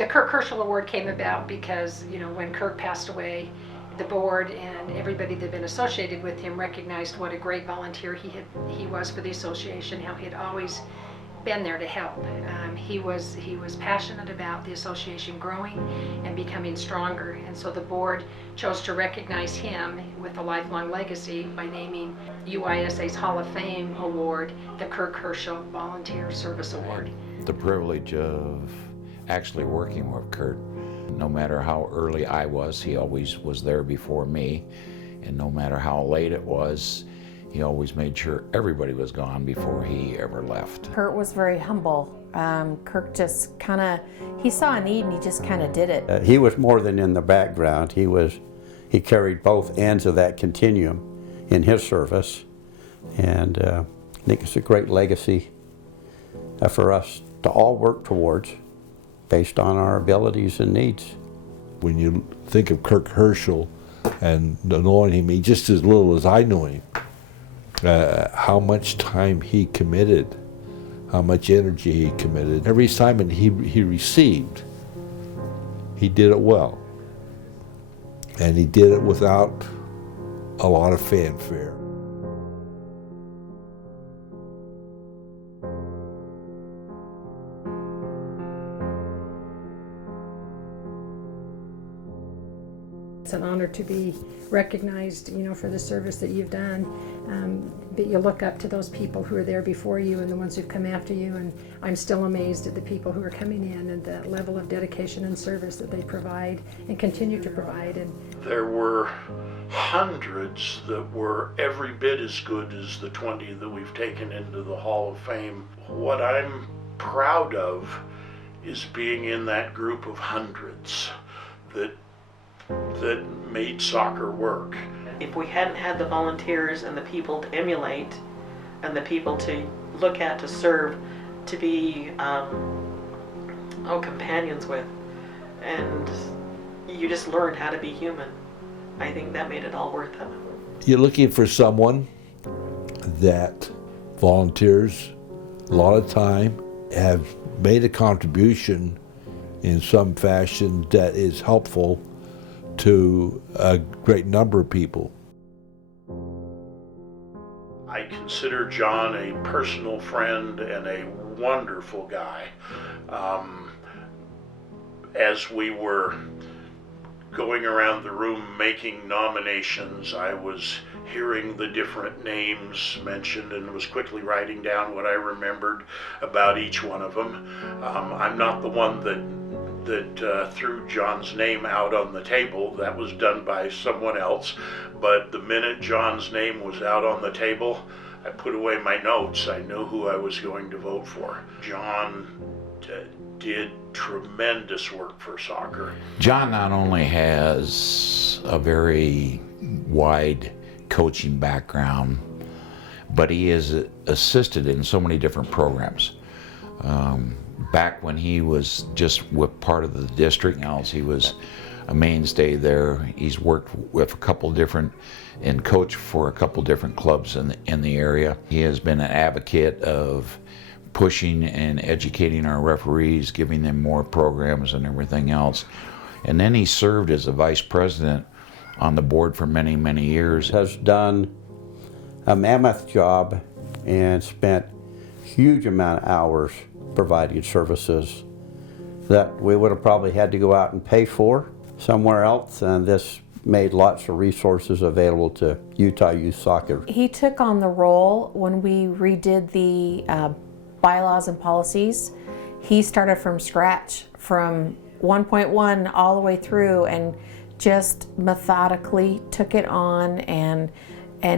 The Kirk Hoerschel Award came about because, when Kirk passed away, the board and everybody that had been associated with him recognized what a great volunteer he was for the association, how he had always been there to help. He was passionate about the association growing and becoming stronger, and so the board chose to recognize him with a lifelong legacy by naming UISA's Hall of Fame Award the Kirk Hoerschel Volunteer Service Award. The privilege of actually working with Kurt. No matter how early I was, he always was there before me, and no matter how late it was, he always made sure everybody was gone before he ever left. Kurt was very humble. Kirk just he saw a need and he just kind of did it. He was more than in the background. He carried both ends of that continuum in his service, and I think it's a great legacy for us to all work towards based on our abilities and needs. When you think of Kirk Hoerschel and knowing him, just as little as I knew him, how much time he committed, how much energy he committed. Every assignment he received, he did it well. And he did it without a lot of fanfare. It's an honor to be recognized, for the service that you've done. But you look up to those people who are there before you and the ones who've come after you, and I'm still amazed at the people who are coming in and the level of dedication and service that they provide and continue to provide. And there were hundreds that were every bit as good as the 20 that we've taken into the Hall of Fame. What I'm proud of is being in that group of hundreds that made soccer work. If we hadn't had the volunteers and the people to emulate and the people to look at, to serve, to be companions with, and you just learned how to be human, I think that made it all worth it. You're looking for someone that volunteers a lot of time, have made a contribution in some fashion that is helpful to a great number of people. I consider John a personal friend and a wonderful guy. As we were going around the room making nominations, I was hearing the different names mentioned and was quickly writing down what I remembered about each one of them. I'm not the one that threw John's name out on the table. That was done by someone else. But the minute John's name was out on the table, I put away my notes. I knew who I was going to vote for. John did tremendous work for soccer. John not only has a very wide coaching background, but he is assisted in so many different programs. Back when he was just with part of the district, he was a mainstay there. He's worked with a couple different and coached for a couple different clubs in the area. He has been an advocate of pushing and educating our referees, giving them more programs and everything else. And then he served as a vice president on the board for many, many years. Has done a mammoth job and spent huge amount of hours providing services that we would have probably had to go out and pay for somewhere else, and this made lots of resources available to Utah Youth Soccer. He took on the role when we redid the bylaws and policies. He started from scratch, from 1.1 all the way through, and just methodically took it on, and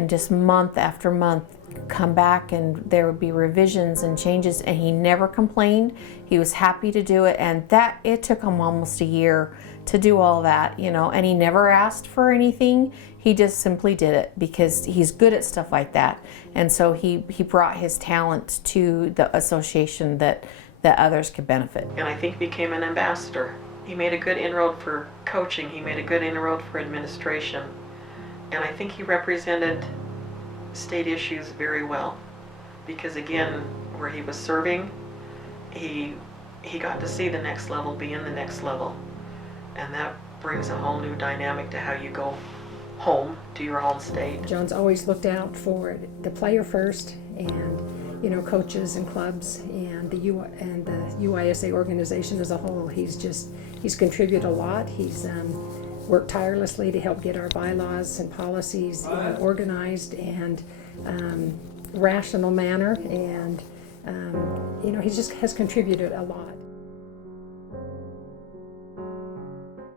just month after month come back, and there would be revisions and changes, and he never complained. He was happy to do it, and that it took him almost a year to do all that, and he never asked for anything. He just simply did it because he's good at stuff like that. And so he brought his talent to the association that others could benefit. And I think he became an ambassador. He made a good inroad for coaching. He made a good inroad for administration. And I think he represented state issues very well, because again, where he was serving, he he got to see the next level, be in the next level. And that brings a whole new dynamic to how you go home to your home state. John's always looked out for the player first, and coaches and clubs and the UISA organization as a whole. He's contributed a lot. He's worked tirelessly to help get our bylaws and policies in an organized and rational manner, and he just has contributed a lot.